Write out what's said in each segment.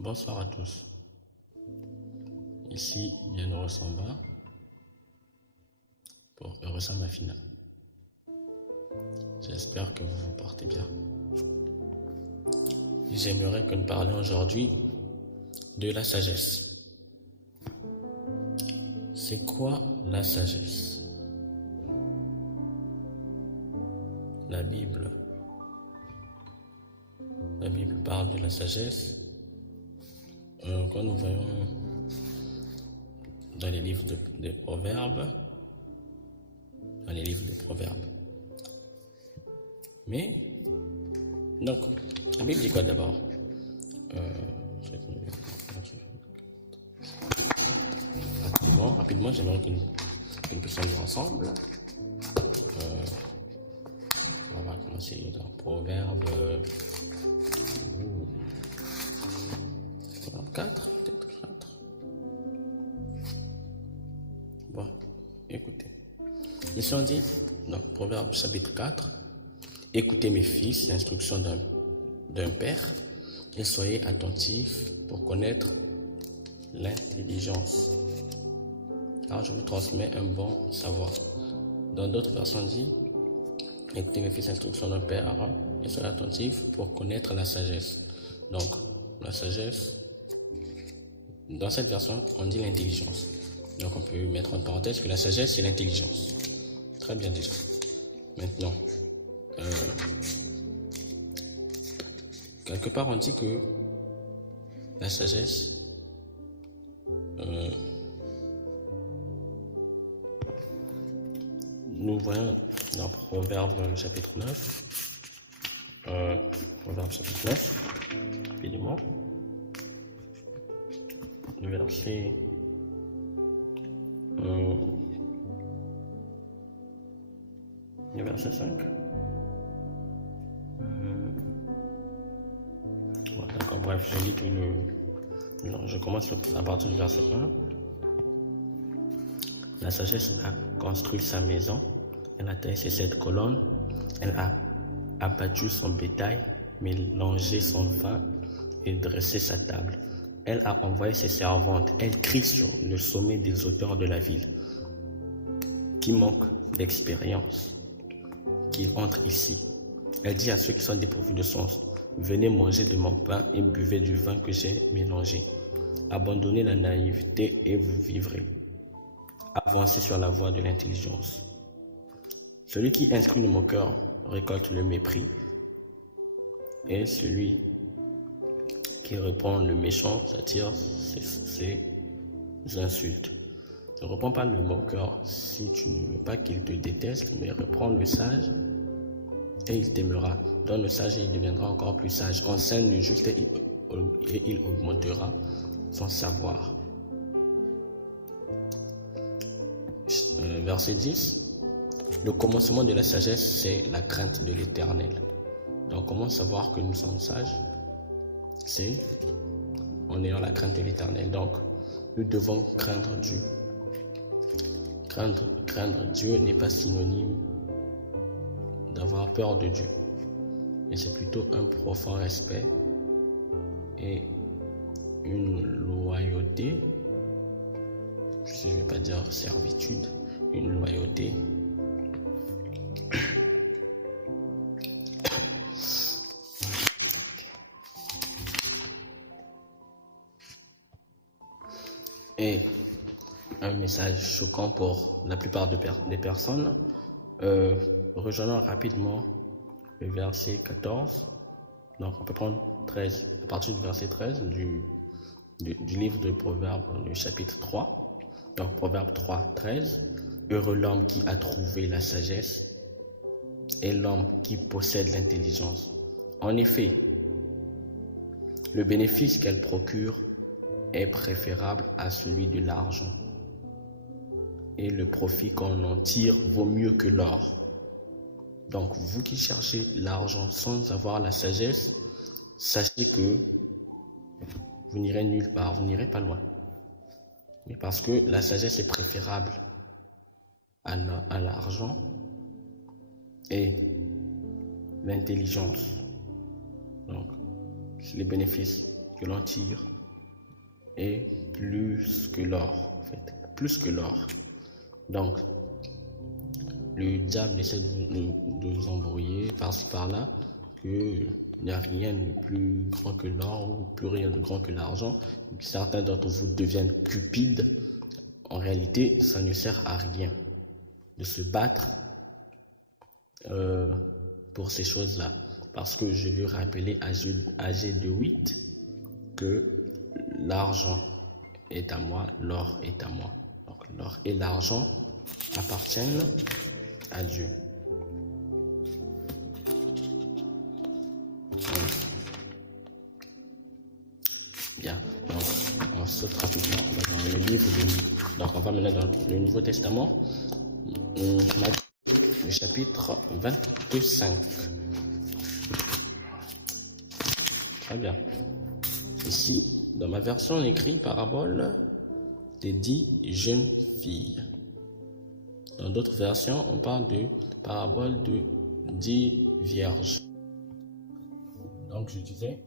Bonsoir à tous. Ici Bienheureux Samba pour Heureux Samba Fina. J'espère que vous vous portez bien. J'aimerais que nous parlions aujourd'hui de la sagesse. C'est quoi la sagesse? La Bible parle de la sagesse quand nous voyons dans les livres de Proverbes. Mais, donc, la Bible dit quoi d'abord? Rapidement, j'aimerais que nous puissions lire ensemble. On va commencer dans Proverbes 4, peut-être 4. Bon, écoutez. Ici on dit, dans Proverbes chapitre 4, écoutez mes fils, l'instruction d'un père, et soyez attentifs pour connaître l'intelligence. Alors je vous transmets un bon savoir. Dans d'autres versions dit, écoutez mes fils, l'instruction d'un père, et soyez attentifs pour connaître la sagesse. Donc, la sagesse, dans cette version, on dit l'intelligence. Donc, on peut mettre en parenthèse que la sagesse, c'est l'intelligence. Très bien déjà. Maintenant, quelque part, on dit que la sagesse, nous voyons dans Proverbes chapitre 9, rapidement, le verset 5. Bon, d'accord, bref, je lis tout je commence à partir du verset 1. La sagesse a construit sa maison, elle a taillé ses 7 colonnes, elle a abattu son bétail, mélangé son vin et dressé sa table. Elle a envoyé ses servantes, elle crie sur le sommet des hauteurs de la ville. Qui manque d'expérience, qu'il entre ici. Elle dit à ceux qui sont dépourvus de sens, venez manger de mon pain et buvez du vin que j'ai mélangé. Abandonnez la naïveté et vous vivrez. Avancez sur la voie de l'intelligence. Celui qui instruit le moqueur récolte le mépris, et celui qui répond le méchant s'attire ses insultes. Ne réponds pas le moqueur si tu ne veux pas qu'il te déteste, mais reprends le sage et il t'aimera. Donne le sage et il deviendra encore plus sage. Enseigne le juste et il augmentera son savoir. Verset 10. Le commencement de la sagesse, c'est la crainte de l'Éternel. Donc, comment savoir que nous sommes sages? C'est en ayant la crainte de l'Éternel. Donc, nous devons craindre Dieu. Craindre Dieu n'est pas synonyme d'avoir peur de Dieu. Mais c'est plutôt un profond respect et une loyauté. Je ne vais pas dire servitude, une loyauté. Et un message choquant pour la plupart des personnes. Rejoignons rapidement le verset 14. Donc on peut prendre 13, à partir du verset 13 du livre de Proverbes, le chapitre 3. Donc Proverbe 3, 13. Heureux l'homme qui a trouvé la sagesse et l'homme qui possède l'intelligence. En effet, le bénéfice qu'elle procure est préférable à celui de l'argent. Et le profit qu'on en tire vaut mieux que l'or. Donc, vous qui cherchez l'argent sans avoir la sagesse, sachez que vous n'irez nulle part, vous n'irez pas loin. Mais parce que la sagesse est préférable à l'argent et l'intelligence. Donc, les bénéfices que l'on tire est plus que l'or, en fait, plus que l'or. Donc, le diable essaie de vous embrouiller par-ci par-là, qu'il n'y a rien de plus grand que l'or ou plus rien de grand que l'argent. Certains d'entre vous deviennent cupides. En réalité, ça ne sert à rien de se battre pour ces choses-là. Parce que je veux rappeler à G2:8 que l'argent est à moi, l'or est à moi. Donc l'or et l'argent appartiennent à Dieu. Bien, donc on saute rapidement dans le livre de... Donc on va maintenant dans le Nouveau Testament, le chapitre 25. Très bien. Ici, dans ma version, on écrit parabole des 10 jeunes filles. Dans d'autres versions, on parle de parabole de 10 vierges. Donc je disais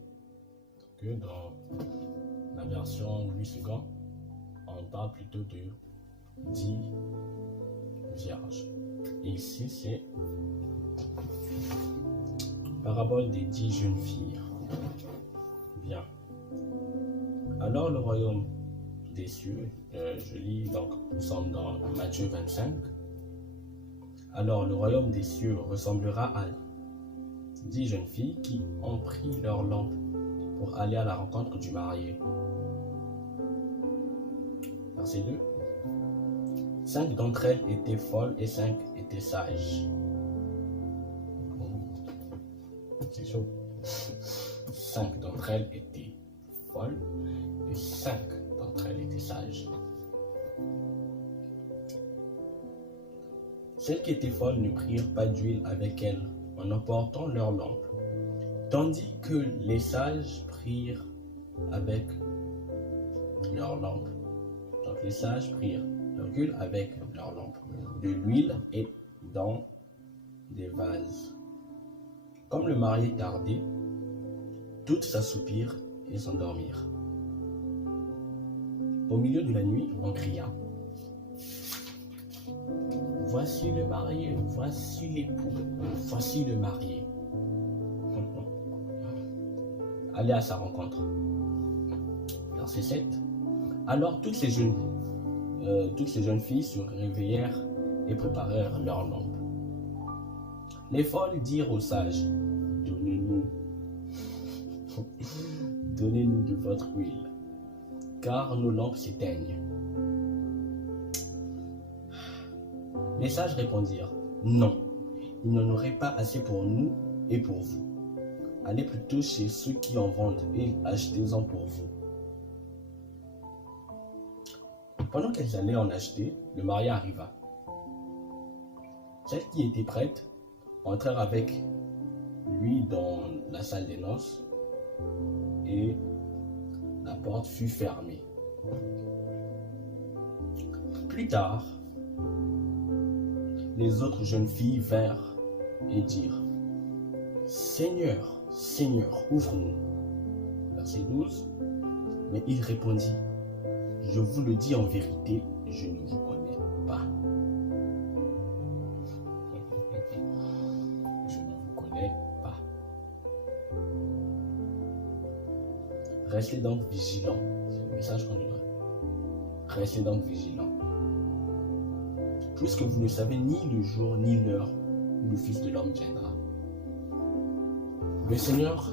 que dans la version Louis II, on parle plutôt de 10 vierges. Et ici, c'est parabole des 10 jeunes filles. Bien. Alors le royaume des cieux, je lis, donc nous sommes dans Matthieu 25. Alors le royaume des cieux ressemblera à 10 jeunes filles qui ont pris leur lampe pour aller à la rencontre du marié. Verset 2. 5 d'entre elles étaient folles et 5 étaient sages. C'est chaud. 5 d'entre elles étaient folles et 5 d'entre elles étaient sages. Celles qui étaient folles ne prirent pas d'huile avec elles en emportant leur lampe, tandis que les sages prirent avec leur lampe. Donc les sages prirent leur huile avec leur lampe, de l'huile et dans des vases. Comme le marié tardait, toutes s'assoupirent et s'endormirent. Au milieu de la nuit, on cria: voici le marié, voici l'époux, voici le marié. Allez à sa rencontre. Verset 7. Alors toutes ces jeunes filles se réveillèrent et préparèrent leurs lampes. Les folles dirent aux sages: donnez-nous de votre huile, car nos lampes s'éteignent. Les sages répondirent: non, il n'y en aurait pas assez pour nous et pour vous. Allez plutôt chez ceux qui en vendent et achetez-en pour vous. Pendant qu'elles allaient en acheter, le marié arriva. Celles qui étaient prêtes entrèrent avec lui dans la salle des noces et la porte fut fermée. Plus tard, les autres jeunes filles vinrent et dirent: Seigneur, Seigneur, ouvre-nous. Verset 12. Mais il répondit: je vous le dis en vérité, je ne vous connais pas. Je ne vous connais pas. Restez donc vigilants. C'est le message qu'on donne. Restez donc vigilants. Puisque vous ne savez ni le jour ni l'heure où le Fils de l'homme viendra. Le Seigneur,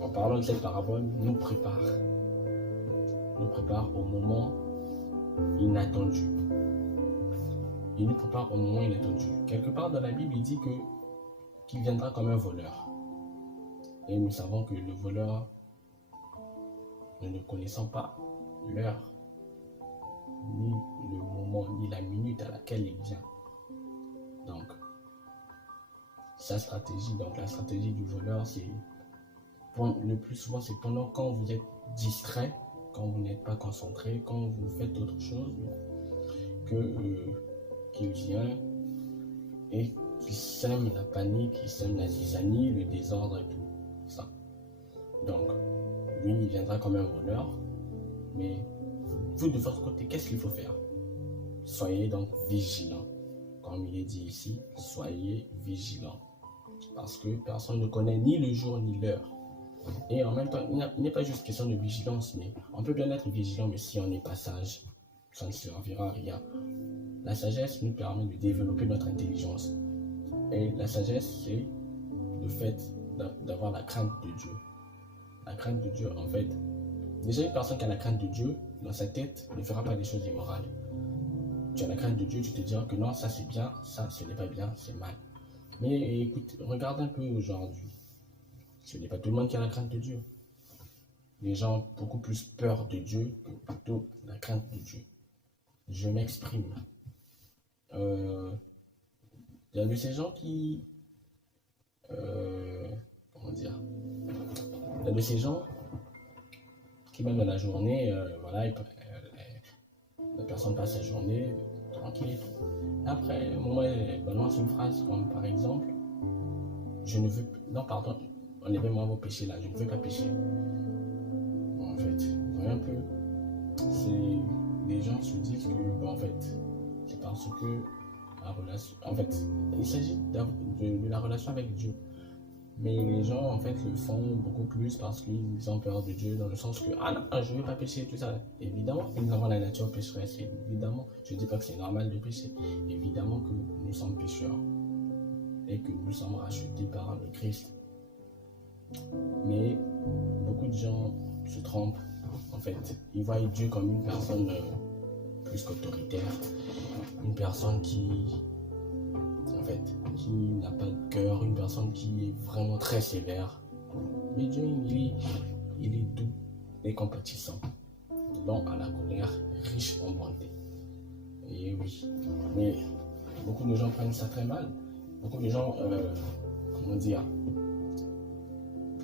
en parlant de cette parabole, nous prépare au moment inattendu. Il nous prépare au moment inattendu. Quelque part dans la Bible, il dit qu'il viendra comme un voleur. Et nous savons que le voleur, nous ne connaissons pas l'heure, ni le moment, ni la minute à laquelle il vient. Donc, sa stratégie, donc la stratégie du voleur, c'est le plus souvent, c'est pendant quand vous êtes distrait, quand vous n'êtes pas concentré, quand vous faites autre chose, qu'il vient et qu'il sème la panique, qu'il sème la zizanie, le désordre et tout ça. Donc, lui, il viendra comme un voleur. Mais vous, de votre côté, qu'est-ce qu'il faut faire? Soyez donc vigilants. Comme il est dit ici, soyez vigilants. Parce que personne ne connaît ni le jour ni l'heure. Et en même temps, il n'est pas juste question de vigilance, mais on peut bien être vigilant, mais si on est pas sage, ça ne servira à rien. La sagesse nous permet de développer notre intelligence. Et la sagesse, c'est le fait d'avoir la crainte de Dieu. La crainte de Dieu, en fait, déjà une personne qui a la crainte de Dieu, dans sa tête, ne fera pas des choses immorales. Tu as la crainte de Dieu, tu te diras que non, ça c'est bien, ça ce n'est pas bien, c'est mal. Mais écoute, regarde un peu aujourd'hui. Ce n'est pas tout le monde qui a la crainte de Dieu. Les gens ont beaucoup plus peur de Dieu que plutôt la crainte de Dieu. Je m'exprime. Il y a de ces gens qui... comment dire? Il y a de ces gens qui même dans la journée, voilà, la personne passe sa journée tranquille. Après, moi, elle balance une phrase comme par exemple, je ne veux... Non, pardon, enlevez-moi vos péchés là, je ne veux pas pécher. En fait, vous voyez un peu, les gens se disent que, en fait, c'est parce que la relation... En fait, il s'agit de la relation avec Dieu. Mais les gens, en fait, le font beaucoup plus parce qu'ils ont peur de Dieu, dans le sens que, ah non, je ne veux pas pécher, tout ça. Évidemment que nous avons la nature pécheresse, évidemment, je ne dis pas que c'est normal de pécher, évidemment que nous sommes pécheurs et que nous sommes rachetés par le Christ. Mais beaucoup de gens se trompent, en fait. Ils voient Dieu comme une personne plus qu'autoritaire, une personne qui n'a pas de cœur, une personne qui est vraiment très sévère. Mais Dieu, il est doux et compatissant, lent à la colère, riche en bonté. Et oui, mais beaucoup de gens prennent ça très mal. Beaucoup de gens,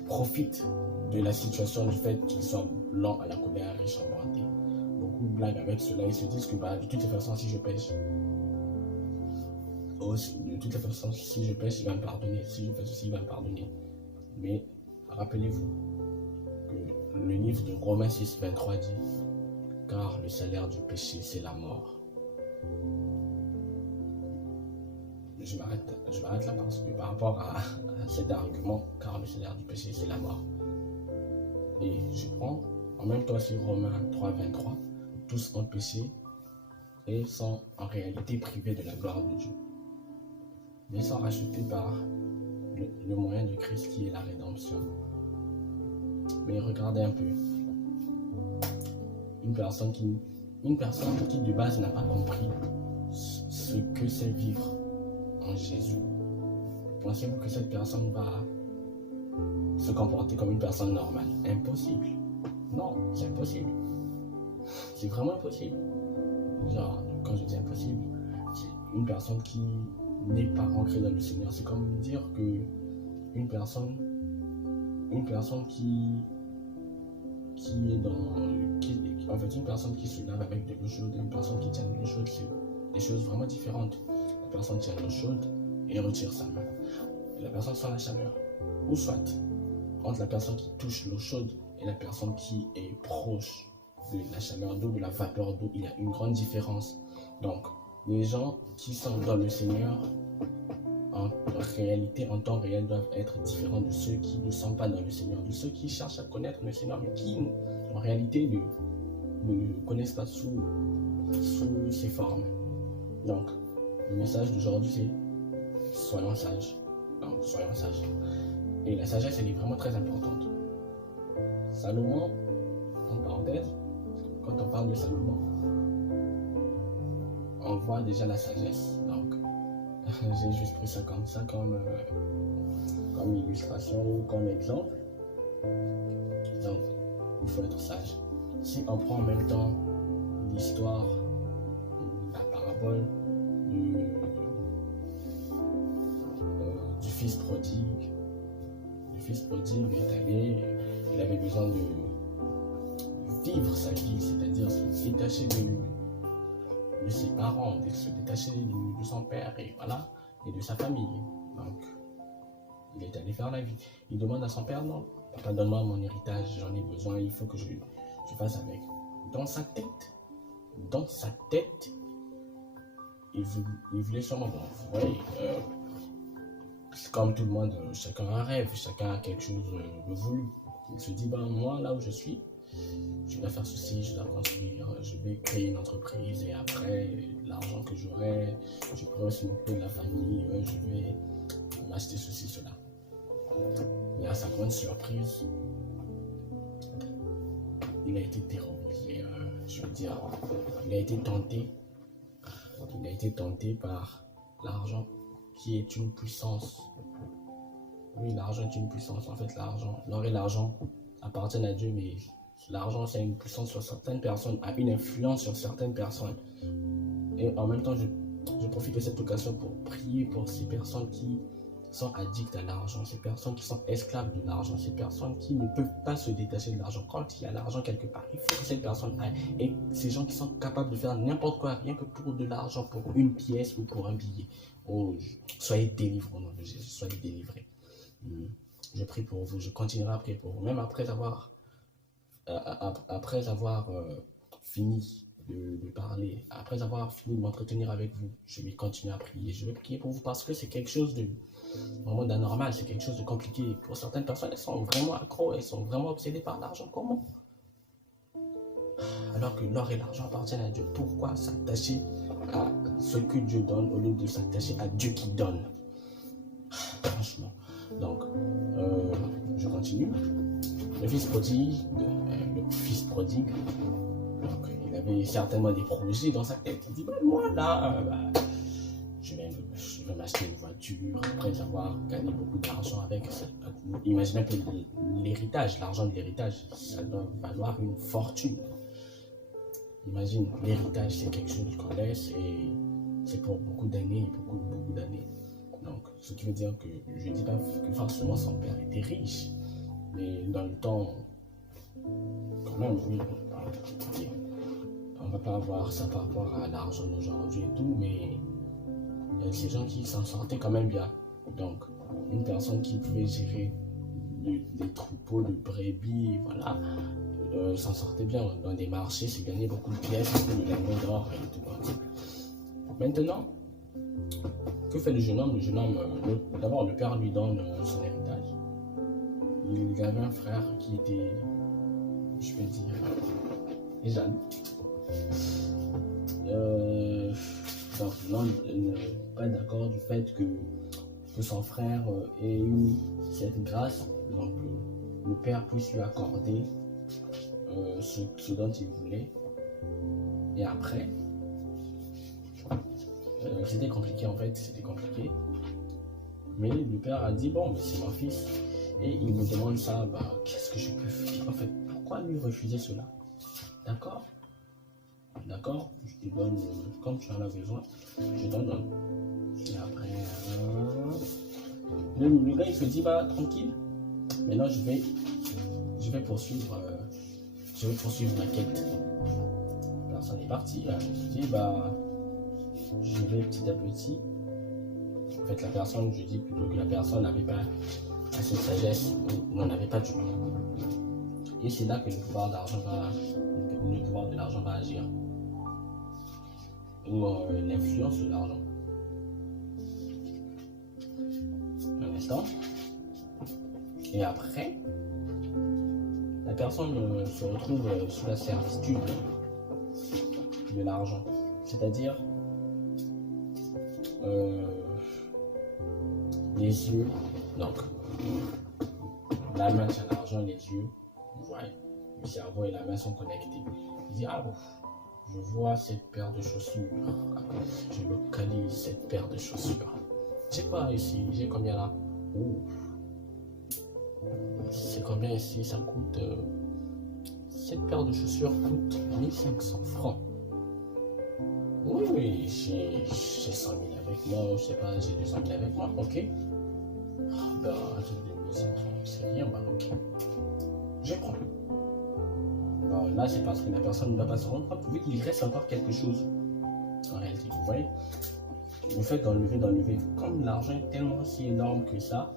profitent de la situation du fait qu'ils sont lents à la colère, riche en bonté. Beaucoup blaguent avec cela, ils se disent que de toutes les façons, si je pêche, de toutes les façons, si je pêche, il va me pardonner. Si je fais ceci, il va me pardonner. Mais rappelez-vous que le livre de Romains 6, 23 dit « Car le salaire du péché, c'est la mort. » Je m'arrête là parce que par rapport à cet argument, « Car le salaire du péché, c'est la mort. » Et je prends en même temps aussi Romains 3, 23 « Tous ont péché et sont en réalité privés de la gloire de Dieu. » Mais sont rachetés par le moyen de Christ qui est la rédemption. Mais regardez un peu. Une personne qui de base n'a pas compris ce que c'est vivre en Jésus. Pensez-vous que cette personne va se comporter comme une personne normale? Impossible. Non, c'est impossible. C'est vraiment impossible. Genre, quand je dis impossible, c'est une personne qui n'est pas ancrée dans le Seigneur. C'est comme dire que une personne qui est en fait une personne qui se lave avec de l'eau chaude et une personne qui tient de l'eau chaude, c'est des choses vraiment différentes. La personne tient de l'eau chaude et retire sa main. Et la personne sent la chaleur. Ou soit, entre la personne qui touche l'eau chaude et la personne qui est proche de la chaleur d'eau, de la vapeur d'eau, il y a une grande différence. Donc, les gens qui sont dans le Seigneur, en réalité, en temps réel, doivent être différents de ceux qui ne sont pas dans le Seigneur, de ceux qui cherchent à connaître le Seigneur, mais qui, en réalité, ne connaissent pas sous ses formes. Donc, le message d'aujourd'hui, c'est soyons sages. Donc, soyons sages. Et la sagesse, elle est vraiment très importante. Salomon, en parenthèse, quand on parle de Salomon, on voit déjà la sagesse. Donc, j'ai juste pris ça comme ça, comme illustration ou comme exemple. Donc, il faut être sage. Si on prend en même temps l'histoire, la parabole du fils prodigue, le fils prodigue est allé, il avait besoin de vivre sa vie, c'est-à-dire se détacher de ses parents, de se détacher de son père et et de sa famille. Donc, il est allé faire la vie. Il demande à son père, non, Papa, donne-moi mon héritage, j'en ai besoin, il faut que je fasse avec. Dans sa tête, il voulait sûrement, bon, vous voyez, comme tout le monde, chacun a un rêve, chacun a quelque chose de voulu. Il se dit, ben moi, là où je suis, je dois faire ceci, je dois construire, je vais créer une entreprise et après, l'argent que j'aurai, je pourrai aussi m'occuper de la famille, je vais m'acheter ceci, cela. Mais à sa grande surprise, il a été terrorisé, je veux dire, il a été tenté par l'argent qui est une puissance. Oui, l'argent est une puissance, en fait, l'or et l'argent appartiennent à Dieu, mais l'argent, c'est une puissance sur certaines personnes, a une influence sur certaines personnes. Et en même temps, je profite de cette occasion pour prier pour ces personnes qui sont addictes à l'argent, ces personnes qui sont esclaves de l'argent, ces personnes qui ne peuvent pas se détacher de l'argent. Quand il y a l'argent quelque part, il faut que cette personne aille. Et ces gens qui sont capables de faire n'importe quoi, rien que pour de l'argent, pour une pièce ou pour un billet. Oh, soyez délivrés au nom de Jésus, soyez délivrés. Je prie pour vous, je continuerai à prier pour vous, même après avoir fini de parler, après avoir fini de m'entretenir avec vous, je vais continuer à prier. Je vais prier pour vous parce que c'est quelque chose de vraiment d'anormal, c'est quelque chose de compliqué. Pour certaines personnes, elles sont vraiment accros, elles sont vraiment obsédées par l'argent. Comment? Alors que l'or et l'argent appartiennent à Dieu. Pourquoi s'attacher à ce que Dieu donne au lieu de s'attacher à Dieu qui donne? Franchement. Donc, je continue. Le fils prodigue, donc, il avait certainement des projets dans sa tête. Il dit, ben, moi là, je vais m'acheter une voiture après avoir gagné beaucoup d'argent avec. Imaginez un peu l'héritage, l'argent de l'héritage, ça doit valoir une fortune. Imagine, l'héritage, c'est quelque chose qu'on laisse et c'est pour beaucoup d'années, beaucoup d'années. Donc, ce qui veut dire que je ne dis pas que forcément son père était riche, mais dans le temps, quand même, oui, on ne va pas avoir ça par rapport à l'argent d'aujourd'hui et tout, mais il y a ces gens qui s'en sortaient quand même bien. Donc, une personne qui pouvait gérer des troupeaux de brebis, voilà, s'en sortait bien dans des marchés, c'est gagner beaucoup de pièces, beaucoup de lingots d'or et tout. Maintenant, que fait le jeune homme? Le jeune homme, d'abord, le père lui donne son héritage. Il avait un frère qui était, je peux dire, Jeanne. Donc, non, il n'est pas d'accord du fait que son frère ait eu cette grâce. Donc, le père puisse lui accorder ce dont il voulait. Et après, c'était compliqué en fait, c'était compliqué. Mais le père a dit, bon, mais c'est mon fils. Et il me demande ça, qu'est-ce que je peux faire? En fait, pourquoi lui refuser cela? D'accord? D'accord? Je te donne, comme tu en as besoin, je donne. Et après, le gars il se dit, tranquille. Maintenant, je vais poursuivre ma quête. La personne est partie. Je me suis dit, je vais petit à petit. En fait, la personne, je dis plutôt que la personne n'avait pas assez de sagesse, n'en avait pas du tout. Et c'est là que le pouvoir de l'argent va agir. Ou l'influence de l'argent. Un instant. Et après, la personne se retrouve sous la servitude de l'argent. C'est-à-dire, les yeux, donc la main tient l'argent, les yeux, ouais, le cerveau et la main sont connectés. Il dit, je vois cette paire de chaussures, je localise cette paire de chaussures. J'ai quoi ici? J'ai combien là? C'est combien ici? Ça coûte, cette paire de chaussures coûte 1500 francs. Oui, j'ai 100 000 avec moi, je sais pas, j'ai 200 000 avec moi, ok. Un truc de 1500 francs, c'est rien, ok. Je prends. Là, c'est parce que la personne ne va pas se rendre compte, vu qu'il reste encore quelque chose. En réalité, vous voyez, le fait d'enlever, comme l'argent est tellement si énorme que ça,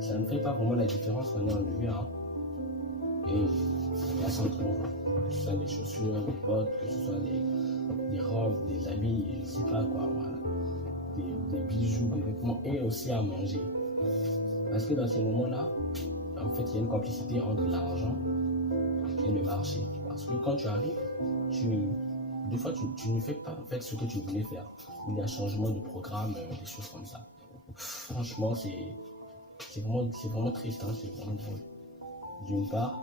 ça ne fait pas vraiment la différence quand on est enlevé. Hein. Et là, ça on trouve, que ce soit des chaussures, des bottes, que ce soit des robes, des habits, je sais pas quoi, voilà. Des bijoux, des vêtements et aussi à manger. Parce que dans ces moments-là, en fait, il y a une complicité entre l'argent et le marché. Parce que quand tu arrives, des fois, tu ne fais pas en fait, ce que tu voulais faire. Il y a changement de programme, des choses comme ça. Franchement, c'est vraiment triste, hein, c'est vraiment drôle. D'une part,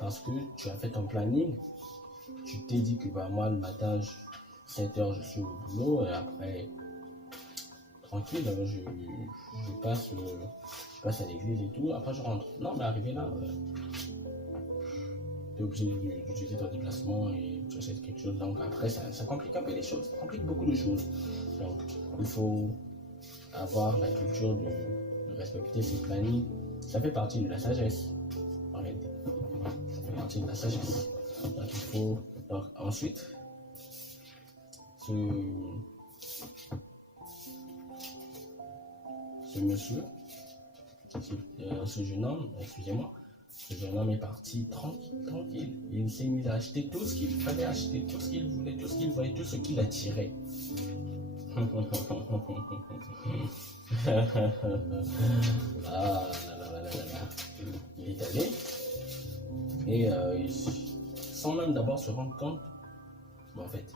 parce que tu as fait ton planning, tu t'es dit que bah, moi, le matin, 7h, je suis au boulot, et après, tranquille, je passe à l'église et tout, après je rentre. Non, mais arrivé là, tu es obligé d'utiliser ton déplacement et tu achètes quelque chose. Donc après, ça complique un peu les choses, ça complique beaucoup de choses. Donc il faut avoir la culture de respecter ses plannings. Ça fait partie de la sagesse, en fait. Ça fait partie de la sagesse. Donc il faut... Donc, ensuite, ce monsieur, ce jeune homme, excusez-moi, ce jeune homme est parti tranquille. Il s'est mis à acheter tout ce qu'il fallait acheter, tout ce qu'il voulait, tout ce qu'il voyait, tout ce qu'il attirait. Ah là là. Il est allé et sans même d'abord se rendre compte, en fait,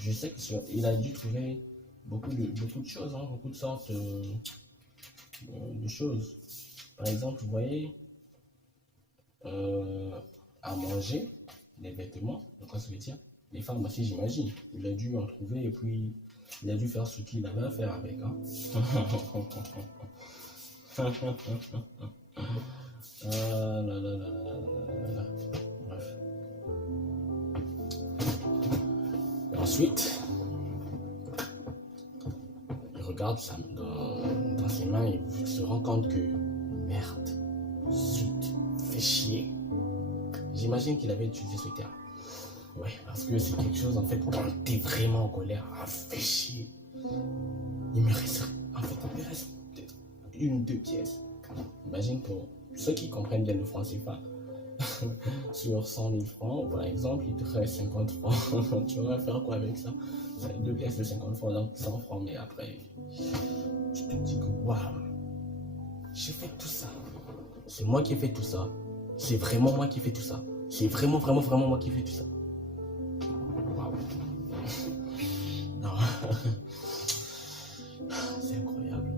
je sais qu'il a dû trouver beaucoup de choses, hein, beaucoup de sortes de choses. Par exemple, vous voyez, à manger, les vêtements, donc ça veut dire, les femmes aussi j'imagine, il a dû en trouver et puis il a dû faire ce qu'il avait à faire avec. Hein. Ah là là là là là. Bref. Et ensuite, il regarde ça dans ses mains et il se rend compte que merde, zut, fait chier. J'imagine qu'il avait utilisé ce terme. Ouais, parce que c'est quelque chose, en fait, quand t'es vraiment en colère, fait chier. Il me reste peut-être une ou deux pièces. Imagine pour ceux qui comprennent bien le franc CFA, sur 100 000 francs, par exemple, il te reste 50 francs. Tu vas faire quoi avec ça? C'est deux pièces de 50 francs, donc 100 francs, mais après, tu te dis que waouh, j'ai fait tout ça. C'est moi qui ai fait tout ça. C'est vraiment moi qui ai fait tout ça. C'est vraiment moi qui ai fait tout ça. Waouh. Non. C'est incroyable.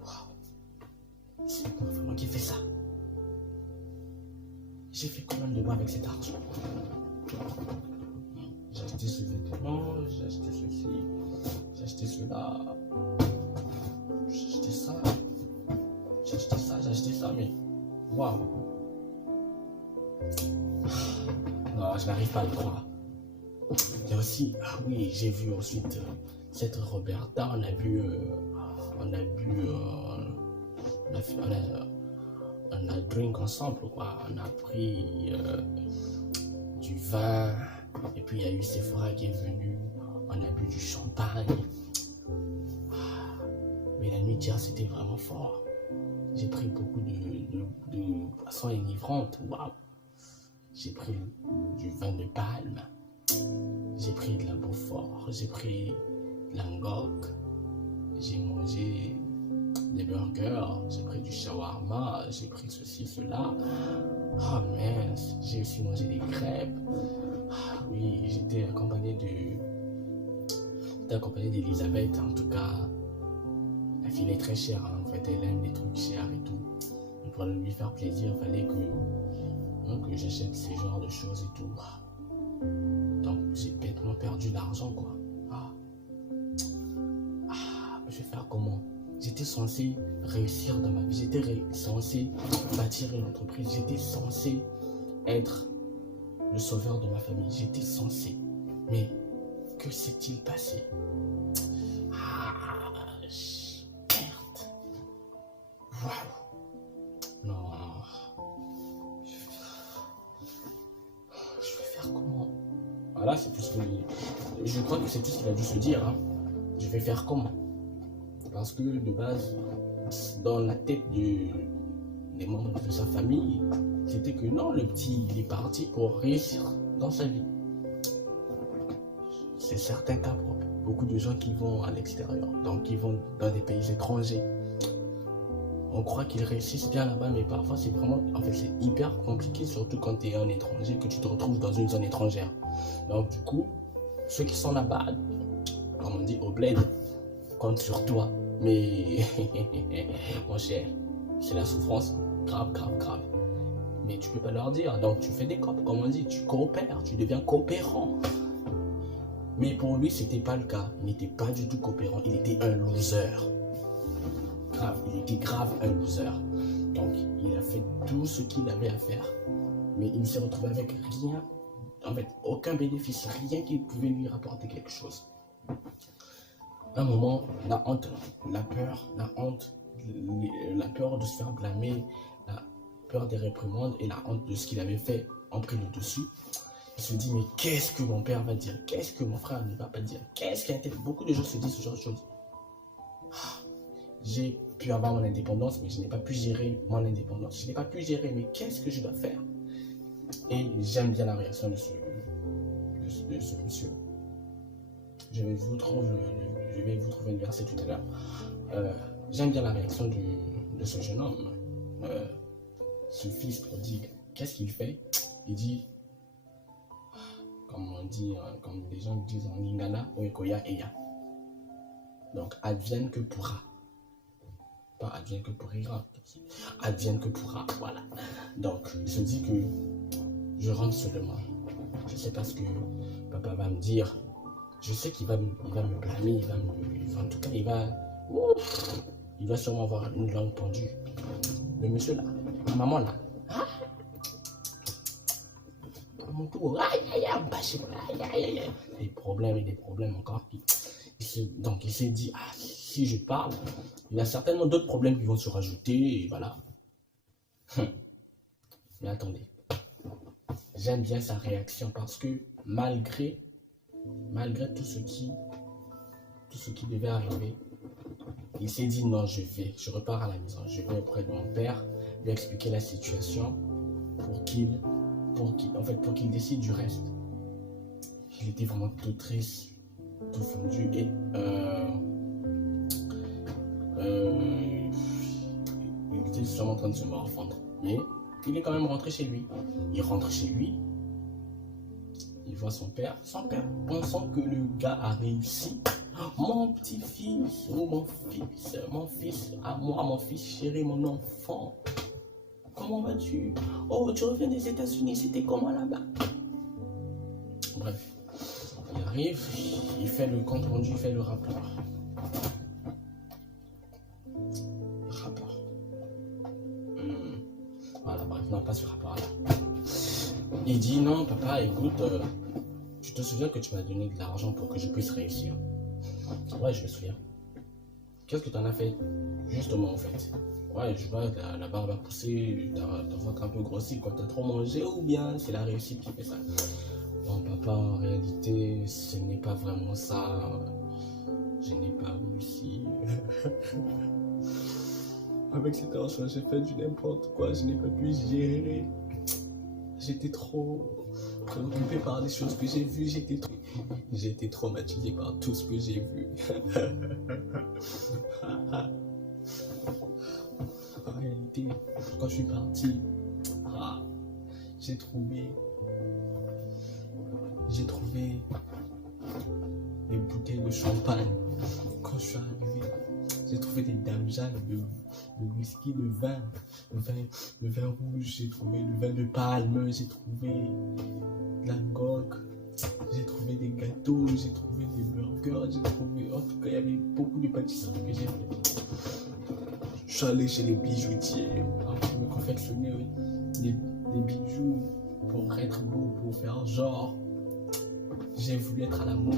Waouh. C'est moi vraiment qui ai fait ça. J'ai fait combien de mois avec cet argent? J'ai acheté ce vêtement, j'ai acheté ceci, j'ai acheté cela, j'ai acheté ça, j'ai acheté ça, mais waouh! Non, je n'arrive pas à le croire. Il y a aussi, ah oui, j'ai vu ensuite cette Roberta, on a drink ensemble, quoi. On a pris du vin, et puis il y a eu Sephora qui est venu, on a bu du champagne. Mais la nuit d'hier, c'était vraiment fort. J'ai pris beaucoup de boissons enivrantes, waouh. J'ai pris du vin de palme, j'ai pris de la Beaufort, j'ai pris de l'Angok, j'ai mangé des burgers, j'ai pris du shawarma, j'ai pris ceci, cela. Oh mince, j'ai aussi mangé des crêpes. Ah, oui, j'étais accompagné d'Elisabeth, en tout cas. La fille est très chère, hein. En fait, elle aime les trucs chers et tout. Et pour lui faire plaisir, il fallait que j'achète ces genres de choses et tout. Donc, j'ai bêtement perdu l'argent, quoi. Je vais faire comment? J'étais censé réussir dans ma vie, j'étais censé bâtir une entreprise, j'étais censé être le sauveur de ma famille, j'étais censé. Mais que s'est-il passé? Merde. Waouh. Non. Je vais faire comment? Voilà, c'est tout ce que... Je crois que c'est tout ce qu'il a dû se dire. Hein. Je vais faire comment? parce que de base, dans la tête des membres de sa famille, c'était que non, le petit, il est parti pour réussir dans sa vie. C'est certains cas propres. Beaucoup de gens qui vont à l'extérieur, donc qui vont dans des pays étrangers. On croit qu'ils réussissent bien là-bas, mais parfois c'est vraiment, en fait, c'est hyper compliqué, surtout quand tu es un étranger, que tu te retrouves dans une zone étrangère. Donc du coup, ceux qui sont là-bas, comme on dit au bled, comptent sur toi. Mais mon cher, c'est la souffrance grave, grave, grave. Mais tu peux pas leur dire, donc tu fais des copes, comme on dit, tu coopères, tu deviens coopérant. Mais pour lui, c'était pas le cas. Il n'était pas du tout coopérant, il était un loser. Grave, il était grave un loser. Donc, il a fait tout ce qu'il avait à faire. Mais il s'est retrouvé avec rien, en fait, aucun bénéfice, rien qui pouvait lui rapporter quelque chose. À un moment, la honte, la peur, la honte, la peur de se faire blâmer, la peur des réprimandes et la honte de ce qu'il avait fait ont pris le dessus. Il se dit, mais qu'est-ce que mon père va dire? Qu'est-ce que mon frère ne va pas dire? Qu'est-ce qui a été... Beaucoup de gens se disent ce genre de choses. J'ai pu avoir mon indépendance, mais je n'ai pas pu gérer mon indépendance. Je n'ai pas pu gérer, mais qu'est-ce que je dois faire? Et j'aime bien la réaction de ce monsieur. Je vais vous trouver le verset tout à l'heure. J'aime bien la réaction de ce jeune homme. Ce fils prodigue, qu'est-ce qu'il fait? Il dit, comme on dit, comme les gens disent en lingala, oekoya eya. Donc, advienne que pourra. Pas advienne que pourra. Advienne que pourra, voilà. Donc, il se dit que je rentre seulement. Je sais pas ce que papa va me dire. Je sais qu'il va me blâmer, en tout cas, il va sûrement avoir une langue pendue. Le monsieur là, ma maman là, mon tour, des problèmes encore. Donc il s'est dit, si je parle, il y a certainement d'autres problèmes qui vont se rajouter, et voilà. Mais attendez, j'aime bien sa réaction parce que malgré tout ce qui devait arriver, il s'est dit non, je repars à la maison, je vais auprès de mon père, lui expliquer la situation pour qu'il décide du reste. Il était vraiment tout triste, tout fondu et il était sûrement en train de se morfondre. Mais il est quand même rentré chez lui. Il rentre chez lui. Il voit son père, pensant que le gars a réussi. Mon petit-fils, ou mon fils à moi, mon fils chéri, mon enfant. Comment vas-tu? Oh, tu reviens des États-Unis, c'était comment là-bas? Bref, il arrive, il fait le compte rendu, il fait le rapport. Voilà, bref, non, pas ce rapport-là. Il dit non, papa, écoute, tu te souviens que tu m'as donné de l'argent pour que je puisse réussir? Ouais, je me souviens. Qu'est-ce que tu en as fait? Justement, en fait. Ouais, je vois la barbe a poussé, ton ventre un peu grossi, quoi. T'as trop mangé ou bien c'est la réussite qui fait ça? Non, papa, en réalité, ce n'est pas vraiment ça. Je n'ai pas réussi. Avec cet argent, j'ai fait du n'importe quoi. Je n'ai pas pu gérer. J'étais trop préoccupé par les choses que j'ai vues. J'ai été traumatisé par tout ce que j'ai vu. En réalité, quand je suis parti, j'ai trouvé des bouteilles de champagne. Quand je suis arrivé, j'ai trouvé des damjans de whisky, de vin rouge, j'ai trouvé le vin de palme, j'ai trouvé de la coque, j'ai trouvé des gâteaux, j'ai trouvé des burgers, en tout cas il y avait beaucoup de pâtisseries que j'ai fait. Je suis allé chez les bijoutiers pour me confectionner des bijoux pour être beau, pour faire genre. J'ai voulu être à la mode,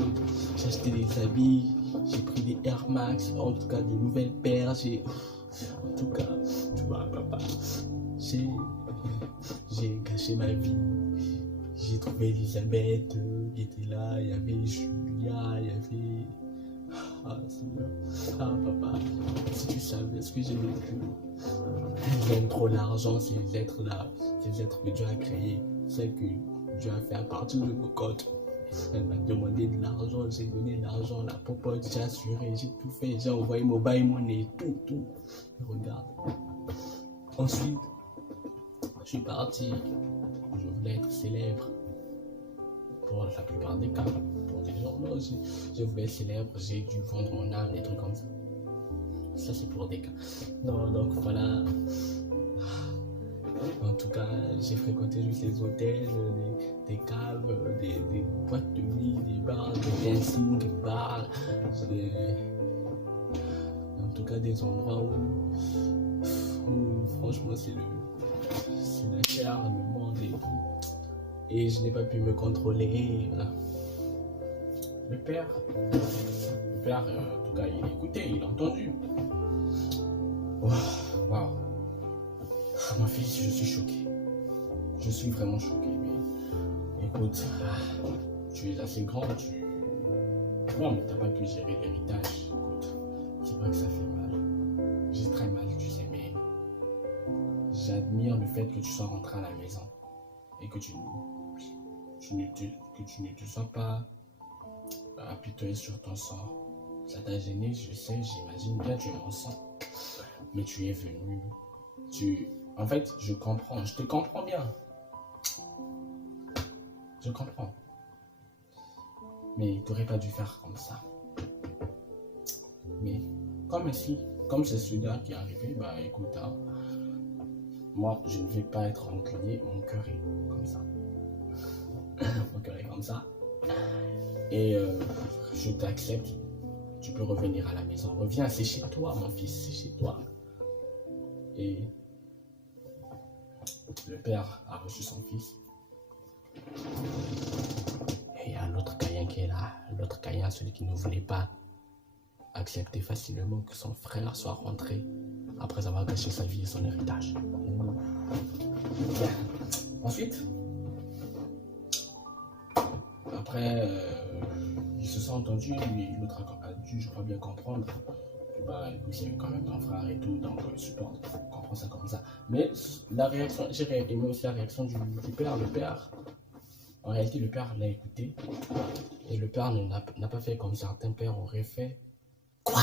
j'ai acheté des habits, j'ai pris des Air Max, en tout cas de nouvelles paires, en tout cas, tu vois papa, j'ai gâché ma vie, j'ai trouvé Elisabeth qui était là, il y avait Julia, il y avait Ah, Seigneur. Ah, papa, si tu savais ce que j'ai vécu. J'aime trop l'argent, ces êtres-là, ces êtres que Dieu a créés, celles que Dieu a fait à partir de cocotte. Elle m'a demandé de l'argent, j'ai donné l'argent, la popote, j'ai assuré, j'ai tout fait, j'ai envoyé mobile money, tout. Regarde. Ensuite, je suis parti, je voulais être célèbre. Pour la plupart des cas, pour des gens, non, je voulais être célèbre, j'ai dû vendre mon âme, des trucs comme ça. Ça, c'est pour des cas. Non, donc voilà. En tout cas, j'ai fréquenté juste les hôtels, des caves, des boîtes de nuit, des bars, des dancing, des bars. En tout cas, des endroits où franchement, c'est la chair, le monde et tout. Et je n'ai pas pu me contrôler. Voilà. Le père, en tout cas, il a écouté, il a entendu. Waouh. Mon fils, je suis choqué. Je suis vraiment choqué. Mais écoute, tu es assez grand, non, mais t'as pas pu gérer l'héritage. Écoute, c'est vrai que ça fait mal. J'ai très mal, tu sais, mais j'admire le fait que tu sois rentré à la maison et que tu ne te sois pas apitoyé sur ton sort. Ça t'a gêné, je sais, j'imagine bien, tu es innocent. Mais tu es venu. En fait, je te comprends bien. Je comprends. Mais tu n'aurais pas dû faire comme ça. Mais comme c'est celui-là qui est arrivé, bah écoute, hein, moi je ne vais pas être rancunier, mon cœur est comme ça. Mon cœur est comme ça. Et je t'accepte. Tu peux revenir à la maison. Reviens, c'est chez toi, mon fils, c'est chez toi. Et le père a reçu son fils. Et il y a l'autre Caïn qui est là. L'autre Caïn, celui qui ne voulait pas accepter facilement que son frère soit rentré après avoir gâché sa vie et son héritage. Ensuite, après, ils se sont entendus, l'autre a dû, je crois bien comprendre, que bah, c'est quand même ton frère et tout, donc supporte, comprends ça comme ça. Mais la réaction, j'ai aimé aussi la réaction du père. Le père, en réalité, le père l'a écouté, et le père n'a pas fait comme certains pères auraient fait. Quoi?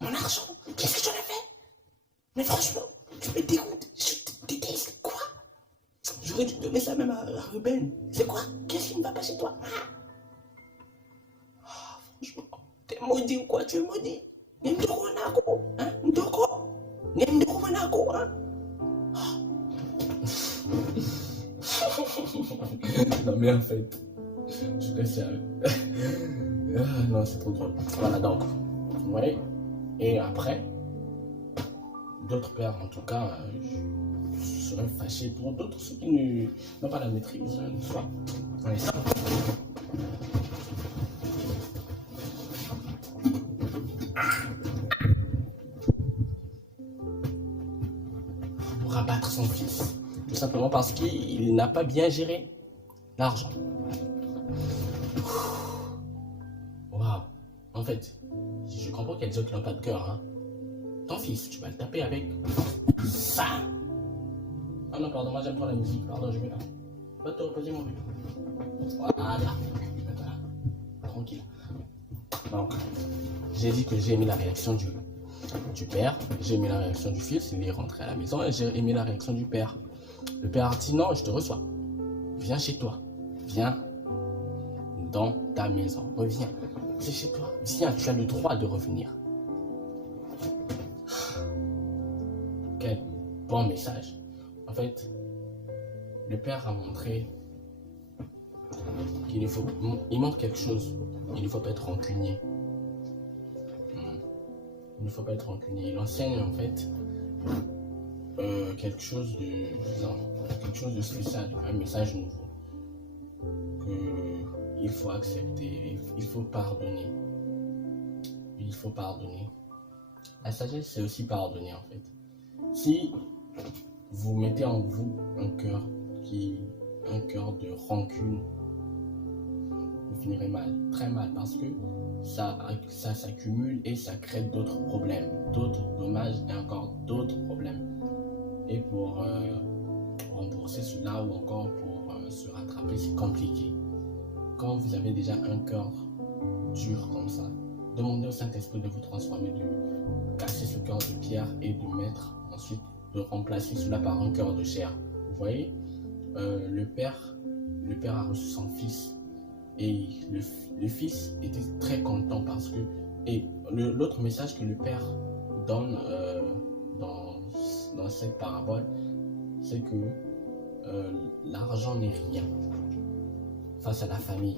Mon argent? Qu'est-ce que tu en as fait? Mais franchement, tu me dégoûtes, je te déteste. Quoi? J'aurais dû donner ça même à Ruben. C'est quoi? Qu'est-ce qui ne va pas chez toi? Franchement, t'es maudit ou quoi? Tu es maudit? N'imdoko wanako, hein? Ndoko? N'imdoko wanako, hein? Non mais en fait, je te laisse sérieux. Non, c'est trop drôle. Voilà donc, vous voyez. Et après, d'autres pères en tout cas seraient fâchés pour d'autres, ceux qui n'ont pas la maîtrise de soi. Allez, ça. Pour abattre son fils. Tout simplement parce qu'il n'a pas bien géré l'argent. Waouh. En fait, je comprends qu'il y a des autres qui n'ont pas de cœur. Hein. Ton fils, tu vas le taper avec ça. Ah non, pardon, moi j'aime trop la musique. Pardon, je vais là. Va te reposer, mon bébé. Voilà. Voilà. Tranquille. Donc, j'ai dit que j'ai aimé la réaction du père, j'ai aimé la réaction du fils, il est rentré à la maison et j'ai aimé la réaction du père. Le père a dit non, je te reçois. Viens chez toi. Viens dans ta maison. Reviens. C'est chez toi. Viens, tu as le droit de revenir. Quel bon message. En fait, le père a montré il montre quelque chose. Il ne faut pas être rancunier. Il ne faut pas être rancunier. Il enseigne en fait quelque chose de spécial, un message nouveau. Il faut accepter, il faut pardonner. Il faut pardonner. La sagesse, c'est aussi pardonner en fait. Si vous mettez en vous un cœur de rancune, vous finirez mal, très mal, parce que ça s'accumule et ça crée d'autres problèmes, d'autres dommages et encore d'autres problèmes. Et pour rembourser cela ou encore pour se rattraper, c'est compliqué. Quand vous avez déjà un cœur dur comme ça, demandez au Saint-Esprit de vous transformer, de casser ce cœur de pierre et de mettre ensuite, de remplacer cela par un cœur de chair. Vous voyez, le père a reçu son fils et le fils était très content parce que, et l'autre message que le père donne dans cette parabole, c'est que l'argent n'est rien face à la famille.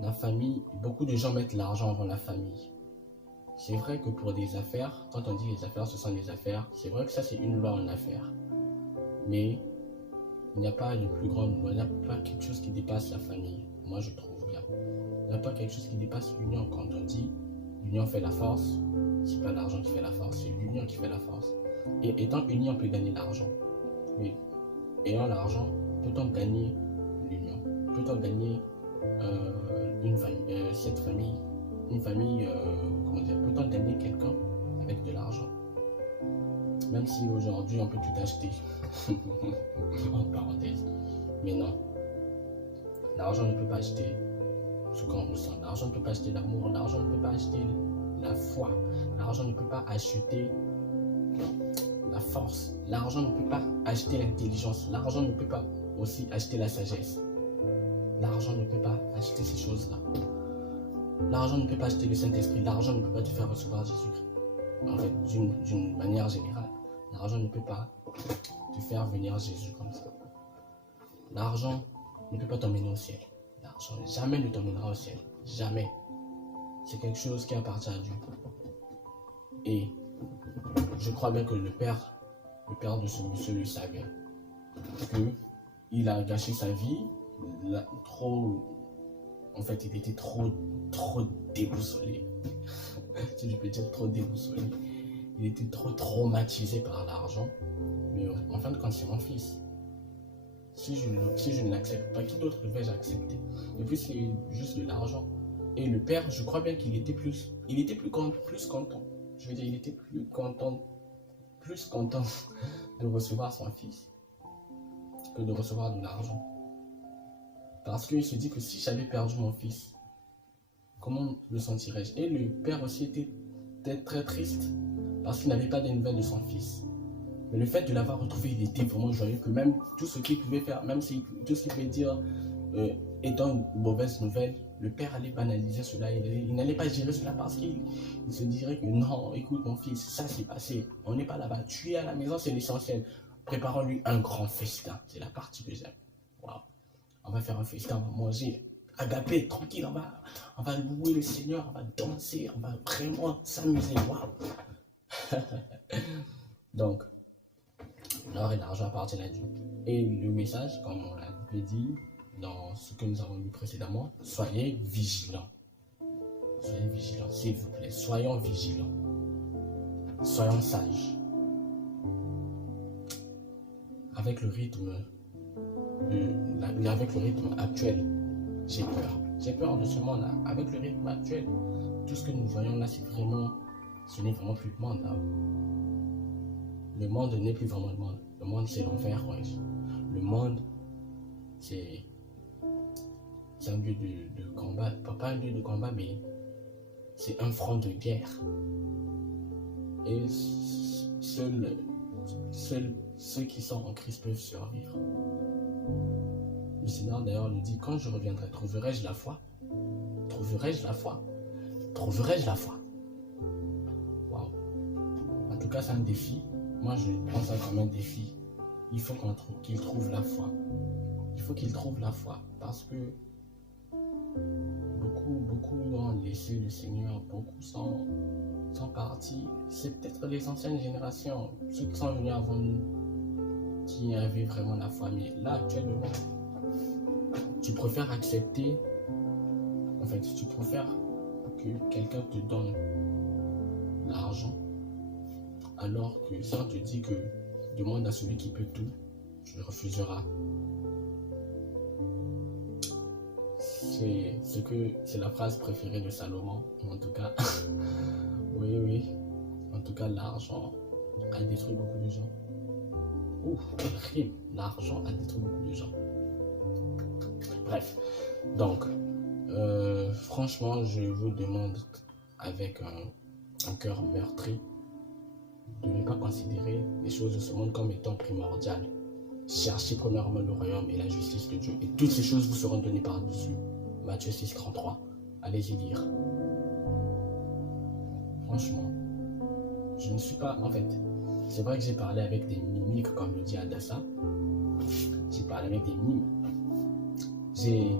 La famille, beaucoup de gens mettent l'argent avant la famille. C'est vrai que pour des affaires, quand on dit les affaires, ce sont des affaires, c'est vrai que ça c'est une loi en affaires. Mais il n'y a pas de plus grande loi, il n'y a pas quelque chose qui dépasse la famille. Moi je trouve bien. Il n'y a pas quelque chose qui dépasse l'union. Quand on dit l'union fait la force, c'est pas l'argent qui fait la force, c'est l'union qui fait la force. Et étant unis, on peut gagner l'argent. Mais ayant l'argent, peut-on gagner l'union? Peut-on gagner cette famille? Une famille, comment dire, peut-on gagner quelqu'un avec de l'argent? Même si aujourd'hui on peut tout acheter, en parenthèse. Mais non, l'argent ne peut pas acheter ce qu'on ressent. L'argent ne peut pas acheter l'amour. L'argent ne peut pas acheter la foi. L'argent ne peut pas acheter la force. L'argent ne peut pas acheter l'intelligence. L'argent ne peut pas aussi acheter la sagesse. L'argent ne peut pas acheter ces choses-là. L'argent ne peut pas acheter le Saint-Esprit. L'argent ne peut pas te faire recevoir Jésus-Christ. En fait, d'une manière générale, l'argent ne peut pas te faire venir Jésus comme ça. L'argent ne peut pas t'emmener au ciel. L'argent jamais ne t'emmènera au ciel. Jamais. C'est quelque chose qui appartient à Dieu. Et je crois bien que le père de ce monsieur le savait. Qu'il a gâché sa vie. En fait, il était trop déboussolé. Si je peux dire trop déboussolé. Il était trop traumatisé par l'argent. Mais en fin de compte, c'est mon fils. Si je ne l'accepte pas, qui d'autre vais-je accepter? Et puis c'est juste de l'argent. Et le père, je crois bien qu'il était plus content. Je veux dire, il était plus content de recevoir son fils que de recevoir de l'argent. Parce qu'il se dit que si j'avais perdu mon fils, comment le sentirais-je? Et le père aussi était très triste parce qu'il n'avait pas de nouvelles de son fils. Mais le fait de l'avoir retrouvé, il était vraiment joyeux, que même tout ce qu'il pouvait faire, même si tout ce qu'il pouvait dire étant une mauvaise nouvelle, le père allait banaliser cela, il n'allait pas gérer cela parce qu'il se dirait que non, écoute mon fils, ça s'est passé, on n'est pas là-bas, tu es à la maison, c'est l'essentiel. Préparons-lui un grand festin, c'est la partie que j'aime. Wow. On va faire un festin, on va manger, agapé, tranquille, on va louer le Seigneur, on va danser, on va vraiment s'amuser. Wow. Donc, l'or et l'argent appartiennent à Dieu. Et le message, comme on l'avait dit dans ce que nous avons lu précédemment, soyez vigilants. Soyez vigilants, s'il vous plaît. Soyons vigilants. Soyons sages. Avec le rythme actuel, j'ai peur. J'ai peur de ce monde-là. Avec le rythme actuel, tout ce que nous voyons là, ce n'est vraiment plus le monde. Hein. Le monde n'est plus vraiment le monde. Le monde, c'est l'enfer. Ouais. Le monde, c'est un lieu de combat. Pas un lieu de combat, mais c'est un front de guerre. Et seuls ceux qui sont en Christ peuvent survivre. Le Seigneur d'ailleurs nous dit, quand je reviendrai, trouverai-je la foi? Trouverai-je la foi? Trouverai-je la foi? Waouh. En tout cas, c'est un défi. Moi, je prends ça comme un défi. Il faut qu'il trouve la foi. Il faut qu'il trouve la foi. Parce que beaucoup ont laissé le Seigneur. Beaucoup sont partis. C'est peut-être les anciennes générations, ceux qui sont venus avant nous, qui avaient vraiment la foi. Mais là, actuellement, tu préfères accepter, en fait, tu préfères que quelqu'un te donne l'argent, alors que si on te dit que demande à celui qui peut tout, tu le refuseras. c'est la phrase préférée de Salomon, en tout cas. Oui. En tout cas, l'argent a détruit beaucoup de gens. Ouf, quel rime. L'argent a détruit beaucoup de gens. Bref, donc, franchement, je vous demande avec un cœur meurtri de ne pas considérer les choses de ce monde comme étant primordiales. Cherchez premièrement le royaume et la justice de Dieu, et toutes ces choses vous seront données par-dessus. Matthieu 6, 33. Allez-y lire. Franchement, je ne suis pas... En fait, c'est vrai que j'ai parlé avec des mimiques, comme le dit Adassa. J'ai parlé avec des mimes. J'ai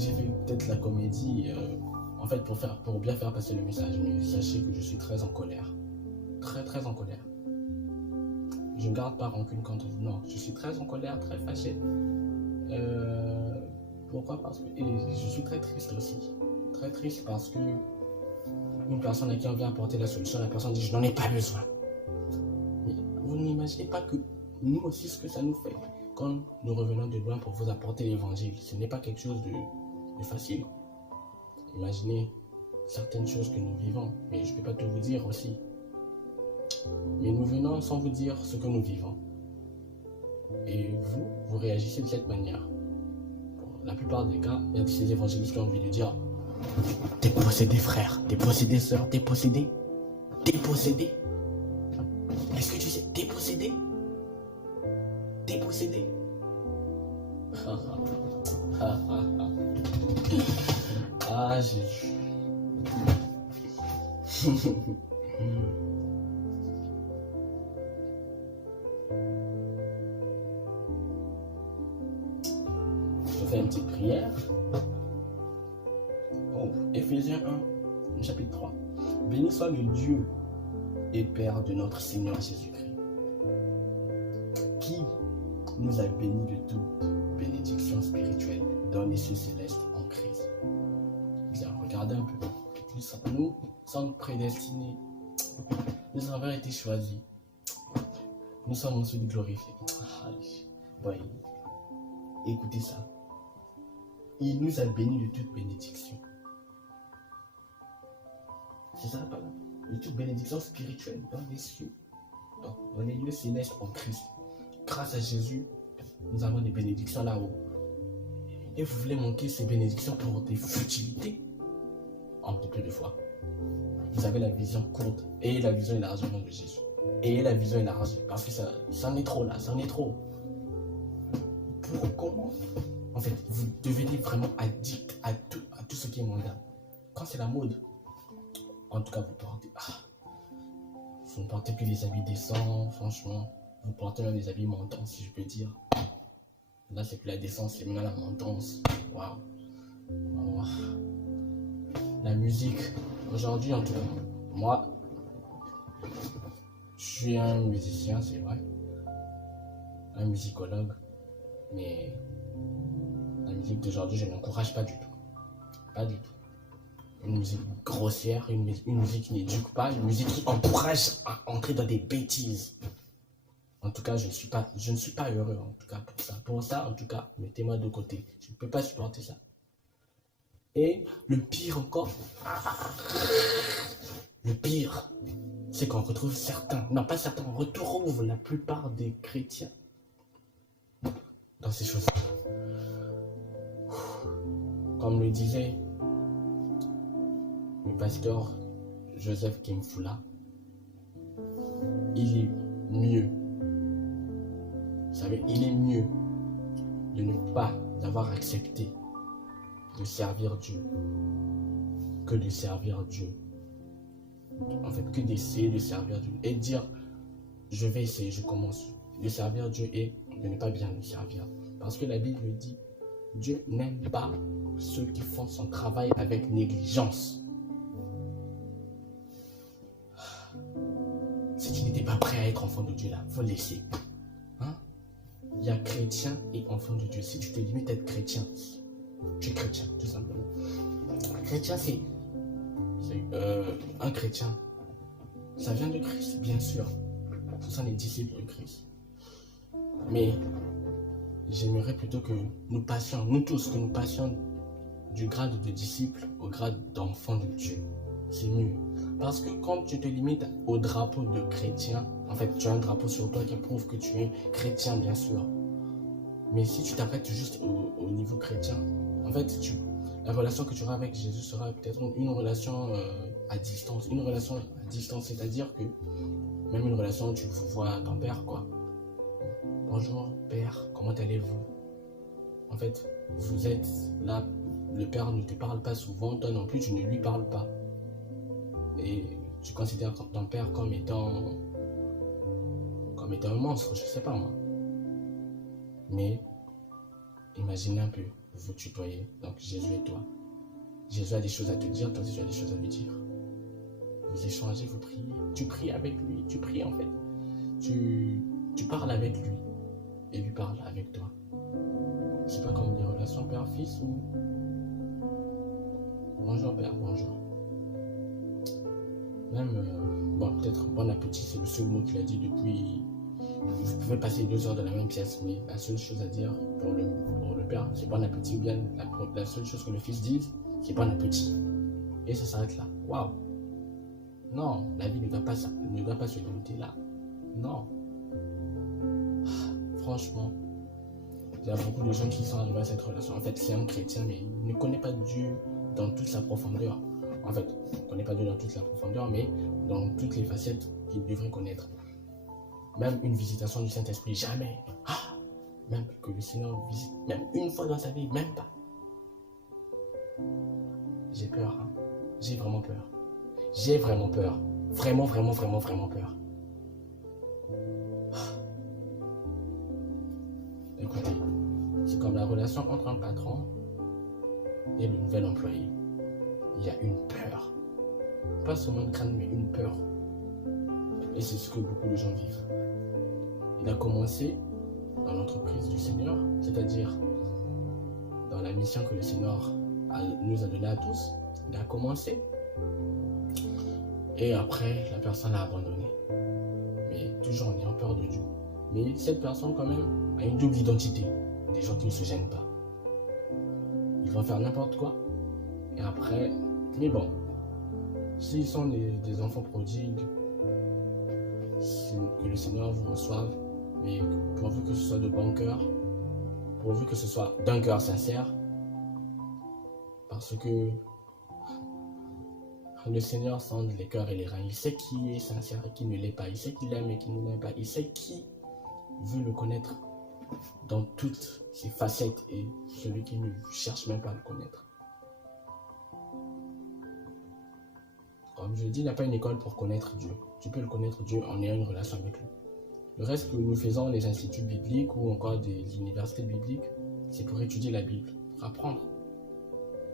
fait peut-être la comédie, en fait, pour bien faire passer le message. Mais sachez que je suis très en colère. Très en colère. Je ne garde pas rancune contre vous. Non, je suis très en colère, très fâché. Pourquoi? Parce que je suis très triste aussi. Très triste parce que une personne à qui on vient apporter la solution, la personne dit je n'en ai pas besoin. Mais vous n'imaginez pas que nous aussi ce que ça nous fait quand nous revenons de loin pour vous apporter l'évangile. Ce n'est pas quelque chose de facile. Imaginez certaines choses que nous vivons, mais je ne peux pas tout vous dire aussi. Mais nous venons sans vous dire ce que nous vivons. Et vous réagissez de cette manière. Pour la plupart des cas, il y a ces évangélistes qui ont envie de dire t'es possédé frère, t'es possédé sœur, t'es possédé. T'es possédé. Est-ce que tu sais, t'es possédé? T'es possédé. Ah, Jésus. Je fais une petite prière. Oh, Éphésiens 1, chapitre 3. Béni soit le Dieu et Père de notre Seigneur Jésus-Christ, qui nous a bénis de toute bénédiction spirituelle dans les cieux célestes en Christ. Bien, regardez un peu. Nous sommes prédestinés. Nous avons été choisis. Nous sommes ensuite glorifiés. Ouais. Écoutez ça. Il nous a bénis de toute bénédiction. C'est ça la parole. De toute bénédiction spirituelle dans les cieux, dans les lieux célestes en Christ. Grâce à Jésus, nous avons des bénédictions là-haut. Et vous voulez manquer ces bénédictions pour des futilités? En peu de fois. Vous avez la vision courte et la vision élargie au nom de Jésus. Et la vision élargie, parce que ça en est trop là, ça en est trop. Pour comment? En fait, vous devenez vraiment addict à tout ce qui est mondain. Quand c'est la mode, en tout cas, vous ne portez plus les habits décents, franchement. Vous portez même des habits montants, si je peux dire. Là, c'est plus la décence, c'est même la montance. Waouh. Oh. La musique. Aujourd'hui, en tout cas, moi, je suis un musicien, c'est vrai. Un musicologue. Mais la musique d'aujourd'hui, je n'encourage pas du tout. Pas du tout. Une musique grossière, une musique qui n'éduque pas, une musique qui encourage à entrer dans des bêtises. En tout cas, je ne suis pas heureux en tout cas pour ça. Pour ça, en tout cas, mettez-moi de côté. Je ne peux pas supporter ça. Et le pire encore, c'est qu'on retrouve on retrouve la plupart des chrétiens dans ces choses. Comme le disait le pasteur Joseph Kimfula, il est mieux, vous savez, il est mieux de ne pas avoir accepté de servir Dieu que de servir Dieu. En fait, que d'essayer de servir Dieu et de dire je vais essayer, je commence de servir Dieu et de ne pas bien le servir. Parce que la Bible dit Dieu n'aime pas ceux qui font son travail avec négligence. Si tu n'étais pas prêt à être enfant de Dieu là, il faut laisser. Hein? Il y a chrétien et enfant de Dieu. Si tu te limites à être chrétien, tu es chrétien, tout simplement. Chrétien, c'est un chrétien. Ça vient de Christ, bien sûr. Ce sont les disciples de Christ. Mais j'aimerais plutôt que nous passions, nous tous, que nous passions du grade de disciple au grade d'enfant de Dieu. C'est mieux. Parce que quand tu te limites au drapeau de chrétien, en fait, tu as un drapeau sur toi qui prouve que tu es chrétien, bien sûr. Mais si tu t'arrêtes juste au niveau chrétien, en fait, la relation que tu auras avec Jésus sera peut-être une relation à distance. Une relation à distance, c'est-à-dire que même une relation, tu vois ton père, quoi. Bonjour, père, comment allez-vous? En fait, vous êtes là, le père ne te parle pas souvent, toi non plus, tu ne lui parles pas. Et tu considères ton père comme étant un monstre, je sais pas moi. Mais imaginez un peu, vous vous tutoyez, donc Jésus et toi. Jésus a des choses à te dire, toi aussi tu as des choses à lui dire. Vous échangez, vous priez, tu pries avec lui, tu pries en fait. Tu parles avec lui et lui parle avec toi. C'est pas comme des relations père-fils ou bonjour père, bonjour. Même, bon, peut-être bon appétit, c'est le seul mot qu'il a dit depuis. Vous pouvez passer 2 heures dans la même pièce, mais la seule chose à dire pour le père, c'est bon appétit, ou bien la seule chose que le fils dise, c'est bon appétit. Et ça s'arrête là. Waouh! Non, la vie ne doit pas se limiter là. Non. Franchement, il y a beaucoup de gens qui sont arrivés à cette relation. En fait, c'est un chrétien, mais il ne connaît pas Dieu dans toute sa profondeur. En fait, il ne connaît pas Dieu dans toute la profondeur, mais dans toutes les facettes qu'il devrait connaître. Même une visitation du Saint-Esprit, jamais. Même que le Seigneur visite, même une fois dans sa vie, même pas. J'ai peur, hein. J'ai vraiment peur. J'ai vraiment peur. Vraiment, vraiment, vraiment, vraiment peur. Écoutez, c'est comme la relation entre un patron et le nouvel employé. Il y a une peur. Pas seulement une crainte, mais une peur. Et c'est ce que beaucoup de gens vivent. Il a commencé dans l'entreprise du Seigneur, c'est-à-dire dans la mission que le Seigneur nous a donnée à tous. Il a commencé et après la personne l'a abandonné. Mais toujours en ayant peur de Dieu. Mais cette personne quand même a une double identité. Des gens qui ne se gênent pas. Ils vont faire n'importe quoi. Et après, mais bon, s'ils sont des enfants prodigues, que le Seigneur vous reçoive, mais pourvu que ce soit de bon cœur, pourvu que ce soit d'un cœur sincère, parce que le Seigneur sonde les cœurs et les reins. Il sait qui est sincère et qui ne l'est pas. Il sait qui l'aime et qui ne l'aime pas. Il sait qui veut le connaître dans toutes ses facettes et celui qui ne cherche même pas à le connaître. Comme je l'ai dit, il n'y a pas une école pour connaître Dieu. Tu peux le connaître Dieu en ayant une relation avec lui. Le reste que nous faisons, les instituts bibliques ou encore des universités bibliques, c'est pour étudier la Bible, pour apprendre